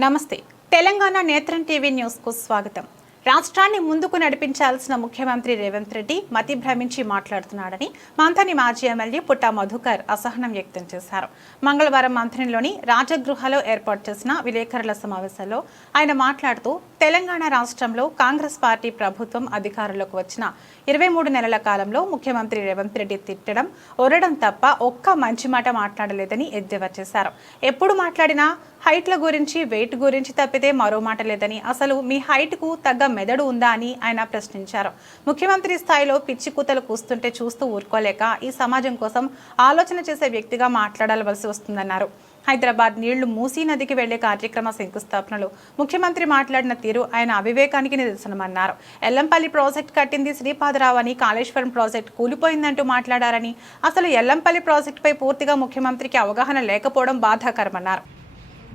నమస్తే. తెలంగాణ నేత్రం టీవీ న్యూస్కు స్వాగతం. రాష్ట్రాన్ని ముందుకు నడిపించాల్సిన ముఖ్యమంత్రి రేవంత్ రెడ్డి మతి భ్రమించి మాట్లాడుతున్నాడని మంథని మాజీ ఎమ్మెల్యే పుట్టా మధుకర్ అసహనం వ్యక్తం చేశారు. మంగళవారం మంథనిలోని రాజగృహలో ఏర్పాటు చేసిన విలేకరుల సమావేశంలో ఆయన మాట్లాడుతూ తెలంగాణ రాష్ట్రంలో కాంగ్రెస్ పార్టీ ప్రభుత్వం అధికారంలోకి వచ్చిన ఇరవై మూడు నెలల కాలంలో ముఖ్యమంత్రి రేవంత్ రెడ్డి తిట్టడం ఒరడం తప్ప ఒక్క మంచి మాట మాట్లాడలేదని ఎద్దేవా చేశారు. ఎప్పుడు మాట్లాడినా హైట్ల గురించి వెయిట్ గురించి తప్పితే మరో మాట లేదని అసలు మీ హైట్కు తగ్గ మెదడు ఉందా అని ఆయన ప్రశ్నించారు. ముఖ్యమంత్రి స్థాయిలో పిచ్చి కూతలు కూస్తుంటే చూస్తూ ఊరుకోలేక ఈ సమాజం కోసం ఆలోచన చేసే వ్యక్తిగా మాట్లాడవలసి వస్తుందన్నారు. హైదరాబాద్ నీళ్ళు మూసీ నదికి వెళ్ళే కార్యక్రమ శంకుస్థాపనలో ముఖ్యమంత్రి మాట్లాడిన తీరు ఆయన అవివేకానికి నిదర్శనమన్నారు. ఎల్లంపల్లి ప్రాజెక్ట్ కట్టింది శ్రీపాదరావు అని కాళేశ్వరం ప్రాజెక్ట్ కూలిపోయిందంటూ మాట్లాడారని అసలు ఎల్లంపల్లి ప్రాజెక్టుపై పూర్తిగా ముఖ్యమంత్రికి అవగాహన లేకపోవడం బాధాకరమన్నారు.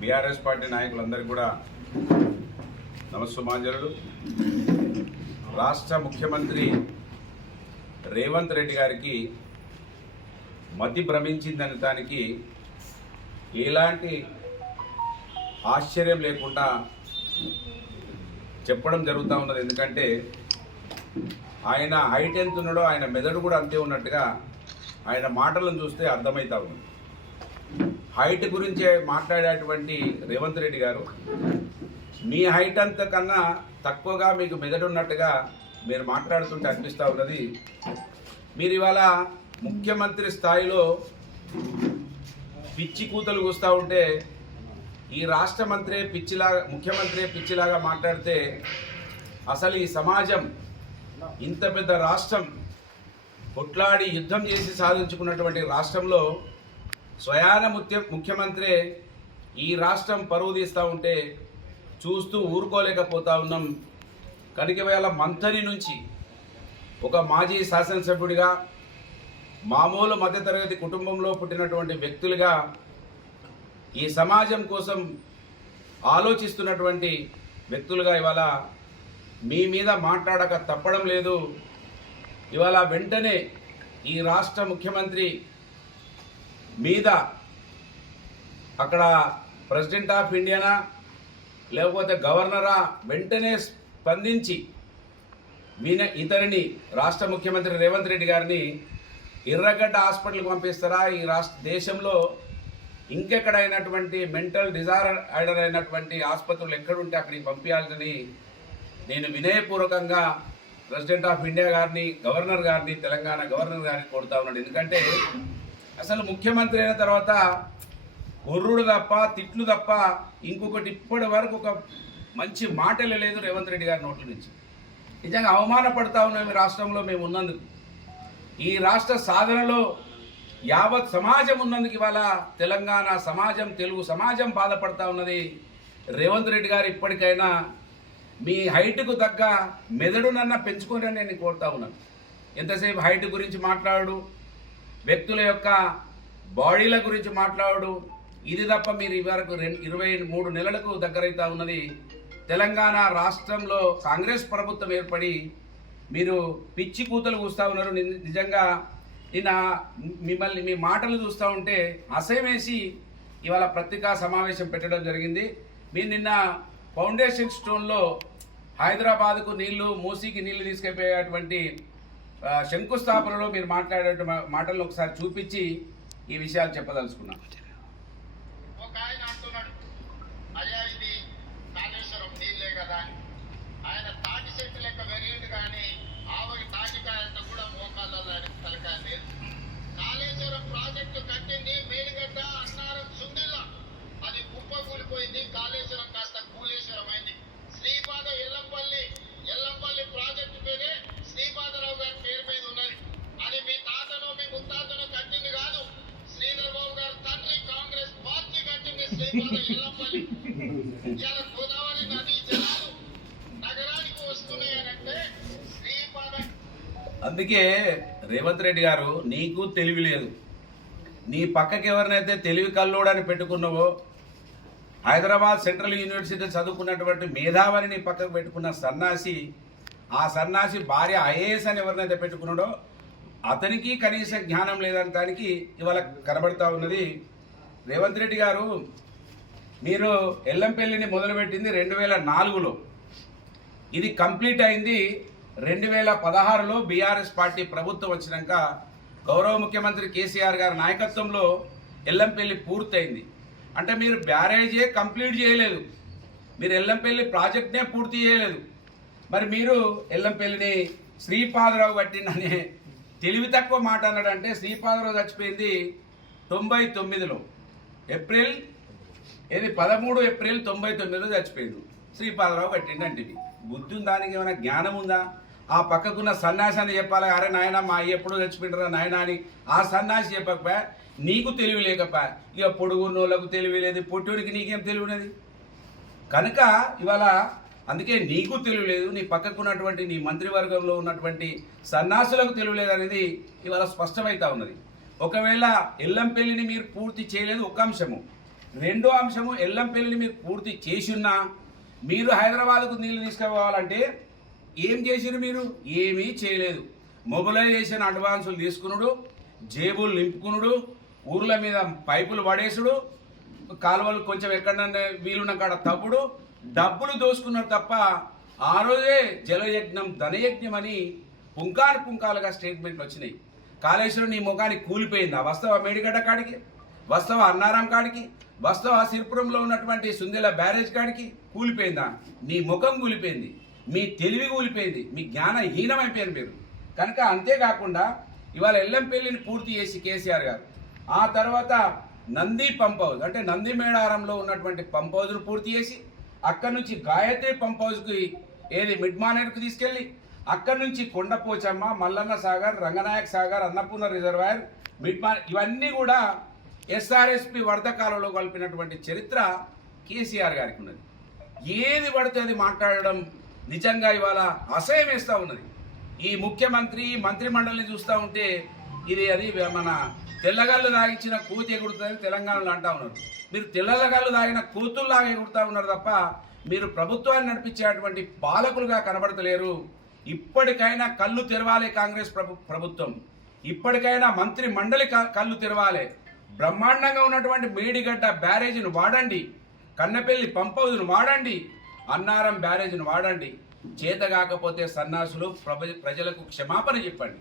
బీఆర్ఎస్ పార్టీ నాయకులందరూ కూడా నమస్సుమాంజనుడు రాష్ట్ర ముఖ్యమంత్రి రేవంత్ రెడ్డి గారికి మతి భ్రమించిందని దానికి ఎలాంటి ఆశ్చర్యం లేకుండా చెప్పడం జరుగుతూ ఉన్నది. ఎందుకంటే ఆయన హైట్ ఎంత ఉన్నాడో ఆయన మెదడు కూడా అంతే ఉన్నట్టుగా ఆయన మాటలను చూస్తే అర్థమవుతా ఉంది. హైట్ గురించి మాట్లాడేటువంటి రేవంత్ రెడ్డి గారు మీ హైట్ అంత కన్నా తక్కువగా మీకు మెదడున్నట్టుగా మీరు మాట్లాడుతుంటే అనిపిస్తూ ఉన్నది. మీరు ఇవాళ ముఖ్యమంత్రి స్థాయిలో పిచ్చి కూతలు కూస్తూ ఉంటే ఈ రాష్ట్ర మంత్రే పిచ్చిలాగా ముఖ్యమంత్రి పిచ్చిలాగా మాట్లాడితే అసలు ఈ సమాజం ఇంత పెద్ద రాష్ట్రం కొట్లాడి యుద్ధం చేసి సాధించుకున్నటువంటి రాష్ట్రంలో స్వయాన ముఖ్య ముఖ్యమంత్రి ఈ రాష్ట్రం పరువు తీస్తూ ఉంటే చూస్తూ ఊరుకోలేకపోతా ఉన్నాం. కనుక వేళ మంథని నుంచి ఒక మాజీ శాసనసభ్యుడిగా మామూలు మధ్యతరగతి కుటుంబంలో పుట్టినటువంటి వ్యక్తులుగా ఈ సమాజం కోసం ఆలోచిస్తున్నటువంటి వ్యక్తులుగా ఇవాళ మీ మీద మాట్లాడక తప్పడం లేదు. ఇవాళ వెంటనే ఈ రాష్ట్ర ముఖ్యమంత్రి మీద అక్కడ ప్రెసిడెంట్ ఆఫ్ ఇండియానా లేకపోతే గవర్నరా వెంటనే స్పందించి వీన ఇతరిని రాష్ట్ర ముఖ్యమంత్రి రేవంత్ రెడ్డి గారిని ఎర్రగడ్డ హాస్పిటల్కి పంపిస్తారా? ఈ రాష్ట్ర దేశంలో ఇంకెక్కడైనటువంటి మెంటల్ డిజార్డర్ అయినటువంటి ఆసుపత్రులు ఎక్కడుంటే అక్కడికి పంపించాలని నేను వినయపూర్వకంగా ప్రెసిడెంట్ ఆఫ్ ఇండియా గారిని గవర్నర్ గారిని తెలంగాణ గవర్నర్ గారిని కోరుతా ఉన్నాడు ఎందుకంటే అసలు ముఖ్యమంత్రి అయిన తర్వాత గుర్రుడు తప్ప తిట్లు తప్ప ఇంకొకటి ఇప్పటి వరకు ఒక మంచి మాటలు లేదు రేవంత్ రెడ్డి గారి నోట్ల నుంచి. నిజంగా అవమానపడతా ఉన్నాం ఈ రాష్ట్రంలో మేము ఉన్నందుకు. ఈ రాష్ట్ర సాధనలో యావత్ సమాజం ఉన్నందుకు ఇవాళ తెలంగాణ సమాజం తెలుగు సమాజం బాధపడతా ఉన్నది రేవంత్ రెడ్డి గారు ఇప్పటికైనా. మీ హైట్కు తగ్గ మెదడునన్న పెంచుకొని నేను కోరుతా ఉన్నాను. ఎంతసేపు హైట్ గురించి మాట్లాడు వ్యక్తుల యొక్క బాడీల గురించి మాట్లాడు ఇది తప్ప మీరు ఇవరకు రెండు ఇరవై మూడు నెలలకు దగ్గరైతా ఉన్నది. తెలంగాణ రాష్ట్రంలో కాంగ్రెస్ ప్రభుత్వం ఏర్పడి మీరు పిచ్చి కూతలు కూస్తూ ఉన్నారు. ని- నిజంగా నిన్న మిమ్మల్ని మీ మాటలు చూస్తూ ఉంటే అసహ్యమేసి ఇవాళ పత్రికా సమావేశం పెట్టడం జరిగింది. మీరు నిన్న ఫౌండేషన్ స్టోన్లో హైదరాబాద్కు నీళ్ళు మూసీకి నీళ్ళు తీసుకెళ్ళిపోయేటువంటి శంకుస్థాపనలో మీరు మాట్లాడే మాటలను ఒకసారి చూపించి ఈ విషయాలు చెప్పదలుచుకున్నాను ఒక ఆయన అంటున్నాడు అయ్యా ఇది కాళేశ్వరం నీళ్ళే కదా అని ఆయన తాటి చెట్టు లెక్క పెరిగింది కానీ ఆవకి తాటికాయ అంతా కూడా మోకాళ్ళలో ఆయన తలకాయ లేదు కాళేశ్వరం ప్రాజెక్టు కట్టింది మేలిగడ్డ అన్నారం సుందిల్ల అది కుప్ప కూలిపోయింది కాళేశ్వరం కాస్త కూలేశ్వరం అయింది శ్రీపాద ఎల్లంపల్లి ఎల్లంపల్లి ప్రాజెక్టు పేరే శ్రీపాదరావు గారి పేరు మీద ఉన్నది అది మీ తాతనో మీ ముత్తాతనో కట్టింది కాదు శ్రీధర్ బాబు గారు తండ్రి కాంగ్రెస్ పార్టీ కట్టింది శ్రీపాద ఎల్లంపల్లి ఇవాళ గోదావరి నది జలాలు నగరానికి వస్తున్నాయనంటే శ్రీపాద అందుకే రేవంత్ రెడ్డి గారు నీకు తెలివి లేదు. నీ పక్కకి ఎవరినైతే తెలివి కల్లోడని పెట్టుకున్నావో హైదరాబాద్ సెంట్రల్ యూనివర్సిటీ చదువుకున్నటువంటి మేధావని నీ పక్కకు పెట్టుకున్న సన్నాసి ఆ సన్నాసి భార్య ఐఏఎస్ అని ఎవరినైతే పెట్టుకున్నాడో అతనికి కనీస జ్ఞానం లేదని దానికి ఇవాళ కనబడతా ఉన్నది. రేవంత్ రెడ్డి గారు మీరు ఎల్లంపల్లిని మొదలుపెట్టింది రెండు వేల నాలుగులో. ఇది కంప్లీట్ అయింది రెండు వేల పదహారులో బీఆర్ఎస్ పార్టీ ప్రభుత్వం వచ్చినాక గౌరవ ముఖ్యమంత్రి కేసీఆర్ గారి నాయకత్వంలో ఎల్లంపల్లి పూర్తయింది. అంటే మీరు బ్యారేజే కంప్లీట్ చేయలేదు. మీరు ఎల్లంపల్లి ప్రాజెక్ట్నే పూర్తి చేయలేదు. మరి మీరు ఎల్లంపల్లిని శ్రీపాదరావు కట్టిండనే తెలివి తక్కువ మాట అన్నాడంటే శ్రీపాదరావు చచ్చిపోయింది తొంభై తొమ్మిదిలో. ఏప్రిల్ ఇది పదమూడు ఏప్రిల్ తొంభై తొమ్మిదిలో చచ్చిపోయింది శ్రీపాదరావు కట్టిండంటే ఇది. బుద్ధి ఉందా దానికి ఏమైనా జ్ఞానం ఉందా? ఆ పక్కకున్న సన్యాసాన్ని చెప్పాలి? అరే నాయన మా అయ్య ఎప్పుడు చచ్చిపోయినరా నాయన అని. ఆ సన్యాసి చెప్పకపోయా? నీకు తెలివి లేకపోయా? ఇక పొడుగున్నోళ్ళకు తెలివి లేదు. పొట్టుడికి నీకేం తెలివి ఉన్నది? కనుక ఇవాళ అందుకే నీకు తెలియలేదు నీ పక్కకు ఉన్నటువంటి నీ మంత్రివర్గంలో ఉన్నటువంటి సన్యాసులకు తెలియలేదు అనేది ఇవాళ స్పష్టమవుతా ఉన్నది. ఒకవేళ ఎల్లంపల్లిని మీరు పూర్తి చేయలేదు ఒక అంశము. రెండో అంశము ఎల్లంపల్లిని మీరు పూర్తి చేసిన్నా మీరు హైదరాబాద్కు నీళ్ళు తీసుకుపోవాలంటే ఏం చేసిరు మీరు? ఏమీ చేయలేదు. మొబిలైజేషన్ అడ్వాన్సులు తీసుకునుడు జేబులు నింపుకునుడు ఊర్ల మీద పైపులు పడేసుడు కాలువలు కొంచెం ఎక్కడన్నా వీలున్న కాడ తప్పుడు డబ్బులు దోసుకున్నారు తప్ప ఆ రోజే జలయజ్ఞం ధనయజ్ఞం అని పుంకాలు పుంకాలుగా స్టేట్మెంట్లు వచ్చినాయి. కాళేశ్వరం నీ ముఖానికి కూలిపోయిందా. వస్తావా మేడిగడ్డ కాడికి. వస్తావా అన్నారం కాడికి వస్తావా సిరిపురంలో ఉన్నటువంటి సుందేల బ్యారేజ్ కాడికి కూలిపోయిందా? నీ ముఖం కూలిపోయింది మీ తెలివి కూలిపోయింది మీ జ్ఞాన హీనమైపోయింది మీరు. కనుక అంతేకాకుండా ఇవాళ ఎల్లంపల్లిని పూర్తి చేసి కేసీఆర్ గారు ఆ తర్వాత నంది పంప్ హౌస్ అంటే నంది మేడారంలో ఉన్నటువంటి పంప్ హౌజ్ను పూర్తి చేసి అక్కడి నుంచి గాయత్రి పంప్ హౌస్కి ఏది మిడ్ మానేర్కు తీసుకెళ్ళి అక్కడి నుంచి కొండపోచమ్మ మల్లన్న సాగర్ రంగనాయక్ సాగర్ అన్నపూర్ణ రిజర్వాయర్ మిడ్ మా ఇవన్నీ కూడా ఎస్ఆర్ఎస్పి వరద కాలంలో కలిపినటువంటి చరిత్ర కేసీఆర్ గారికి ఉన్నది. ఏది పడితే అది మాట్లాడడం నిజంగా ఇవాళ అసహ్యం వేస్తూ ఉన్నది. ఈ ముఖ్యమంత్రి మంత్రిమండలిని చూస్తూ ఉంటే ఇది అది మన తెల్లగల్లు తాగించిన కూతి ఎగుడుతుందని తెలంగాణలో అంటా ఉన్నారు. మీరు తెల్లగల్లు తాగిన కూతుల్లాగా ఎగుడుతూ ఉన్నారు తప్ప మీరు ప్రభుత్వాన్ని నడిపించేటువంటి పాలకులుగా కనబడతలేరు. ఇప్పటికైనా కళ్ళు తెరవాలి కాంగ్రెస్ ప్రభు ప్రభుత్వం. ఇప్పటికైనా మంత్రి మండలి క- కళ్ళు తెరవాలి. బ్రహ్మాండంగా ఉన్నటువంటి మేడిగడ్డ బ్యారేజీని వాడండి. కన్నపల్లి పంప్ హౌస్ను వాడండి. అన్నారం బ్యారేజీని వాడండి. చేత కాకపోతే సన్నాసులు ప్రజలకు క్షమాపణ చెప్పండి.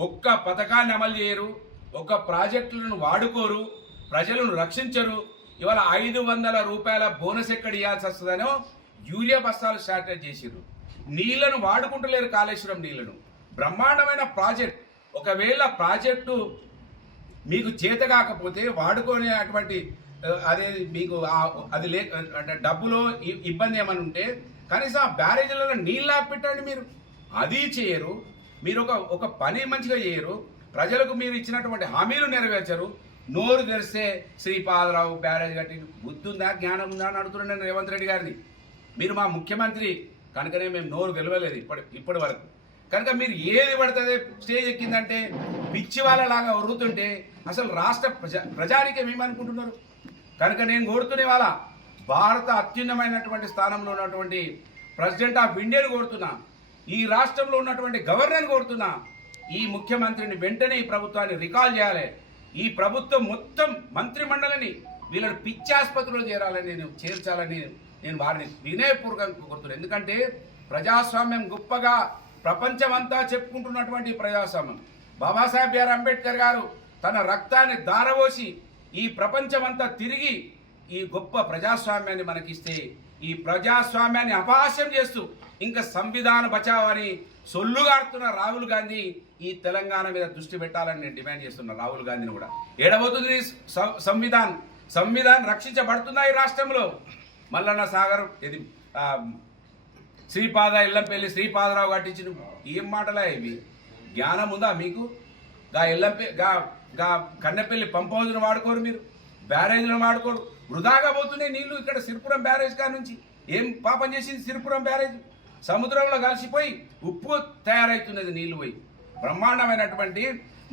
ఒక్క పథకాన్ని అమలు చేయరు. ఒక్క ప్రాజెక్టులను వాడుకోరు. ప్రజలను రక్షించరు. ఇవాళ ఐదు వందల రూపాయల బోనస్ ఎక్కడ ఇవ్వాల్సి వస్తుందనో యూరియా బస్తాలు షార్టేజ్ చేసిర్రు. నీళ్ళను వాడుకుంటలేరు కాళేశ్వరం నీళ్ళను. బ్రహ్మాండమైన ప్రాజెక్ట్. ఒకవేళ ప్రాజెక్టు మీకు చేత కాకపోతే వాడుకునే అటువంటి అదే మీకు అది లే అంటే డబ్బులో ఇ- ఇబ్బంది ఏమైనా ఉంటే కనీసం ఆ బ్యారేజీలలో నీళ్ళు పెట్టండి మీరు. అది చేయరు. మీరు ఒక ఒక పని మంచిగా చేయరు. ప్రజలకు మీరు ఇచ్చినటువంటి హామీలు నెరవేర్చరు. నోరు తెరిస్తే శ్రీపాదరావు బ్యారేజ్ కట్టి బుద్ధుందా జ్ఞానం ఉందా అని అడుగుతున్నాను రేవంత్ రెడ్డి గారిని. మీరు మా ముఖ్యమంత్రి కనుకనే మేము నోరు గెలవలేదు ఇప్పటి ఇప్పటి వరకు. కనుక మీరు ఏది పడుతుంది? స్టేజ్ ఎక్కిందంటే పిచ్చి వాళ్ళలాగా ఒరుగుతుంటే అసలు రాష్ట్ర ప్రజా ప్రజానికం ఏమనుకుంటున్నారు కనుక నేను కోరుతునే వాళ్ళ భారత అత్యున్నమైనటువంటి స్థానంలో ఉన్నటువంటి ప్రెసిడెంట్ ఆఫ్ ఇండియాను కోరుతున్నా. ఈ రాష్ట్రంలో ఉన్నటువంటి గవర్నర్ని కోరుతున్నా. ఈ ముఖ్యమంత్రిని వెంటనే ఈ ప్రభుత్వాన్ని రికాల్ చేయాలి. ఈ ప్రభుత్వం మొత్తం మంత్రిమండలిని వీళ్ళని పిచ్చాసుపత్రిలో చేరాలని నేను చేర్చాలని నేను వారిని వినయపూర్వకంగా కోరుతున్నాను. ఎందుకంటే ప్రజాస్వామ్యం గొప్పగా ప్రపంచమంతా చెప్పుకుంటున్నటువంటి ప్రజాస్వామ్యం బాబాసాహెబ్ బిఆర్ అంబేద్కర్ గారు తన రక్తాన్ని దారవోసి ఈ ప్రపంచమంతా తిరిగి ఈ గొప్ప ప్రజాస్వామ్యాన్ని మనకిస్తే ఈ ప్రజాస్వామ్యాన్ని అపహాస్యం చేస్తూ ఇంకా సంవిధాన బచావ్ అని సొల్లుగాడుతున్న రాహుల్ గాంధీ ఈ తెలంగాణ మీద దృష్టి పెట్టాలని నేను డిమాండ్ చేస్తున్నా రాహుల్ గాంధీని కూడా. ఏడబోతుంది సంవిధాన్. సంవిధాన్ రక్షించబడుతుందా ఈ రాష్ట్రంలో. మల్లన్న సాగర్ ఇది శ్రీపాద ఇల్లంపల్లి శ్రీపాదరావు కట్టించిన ఏం మాటలా ఇవి? జ్ఞానం ఉందా మీకు? గా ఇల్లంపే గా గా కన్నెపల్లి పంప్ హౌజ్ను వాడుకోరు మీరు. బ్యారేజ్లను వాడుకోరు. వృధాగా పోతున్నాయి నీళ్ళు ఇక్కడ సిరిపురం బ్యారేజ్ కా నుంచి. ఏం పాపం చేసింది సిరిపురం బ్యారేజ్? సముద్రంలో కలిసిపోయి ఉప్పు తయారవుతున్నది నీళ్ళు పోయి. బ్రహ్మాండమైనటువంటి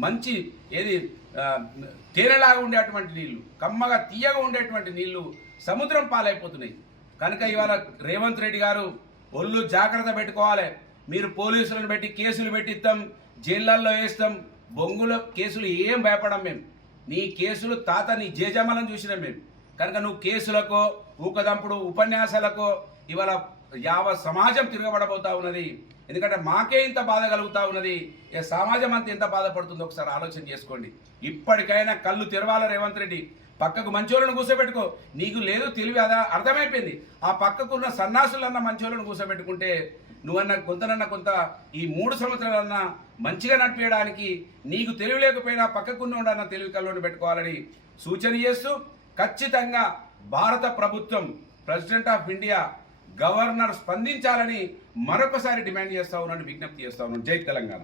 మంచి ఏది తేనెలాగా ఉండేటువంటి నీళ్ళు. కమ్మగా తీయగా ఉండేటువంటి నీళ్ళు సముద్రం పాలైపోతున్నాయి. కనుక ఇవాళ రేవంత్ రెడ్డి గారు ఒళ్ళు జాగ్రత్త పెట్టుకోవాలి. మీరు పోలీసులను పెట్టి కేసులు పెట్టిస్తాం జైళ్ళల్లో వేస్తాం. బొంగులో కేసులు ఏం భయపడం మేము నీ కేసులు తాత నీ జేజమలను చూసినాం మేము కనుక నువ్వు కేసులకో ఊకదంపుడు ఉపన్యాసాలకో ఇవాళ యావ సమాజం తిరగబడబోతా ఉన్నది. ఎందుకంటే మాకే ఇంత బాధ కలుగుతా ఉన్నది. ఇక సమాజం అంతా ఎంత బాధపడుతుందో ఒకసారి ఆలోచన చేసుకోండి. ఇప్పటికైనా కళ్ళు తెరవాల రేవంత్ రెడ్డి? పక్కకు మంచోళ్ళను కూర్చోబెట్టుకో. నీకు లేదు తెలివి అదా అర్థమైపోయింది. ఆ పక్కకున్న సన్నాసులన్న మంచోళ్ళను కూర్చోబెట్టుకుంటే నువ్వన్న కొంతనన్న కొంత ఈ మూడు సంవత్సరాలన్నా మంచిగా నడిపేయడానికి నీకు తెలివి లేకపోయినా పక్కకున్న ఉండన్న తెలివి కల్లోని పెట్టుకోవాలని సూచన చేస్తూ ఖచ్చితంగా భారత ప్రభుత్వం ప్రెసిడెంట్ ఆఫ్ ఇండియా గవర్నర్ స్పందించాలని మరొకసారి డిమాండ్ చేస్తా ఉన్నాను విజ్ఞప్తి చేస్తా ఉన్నాను. జై తెలంగాణ.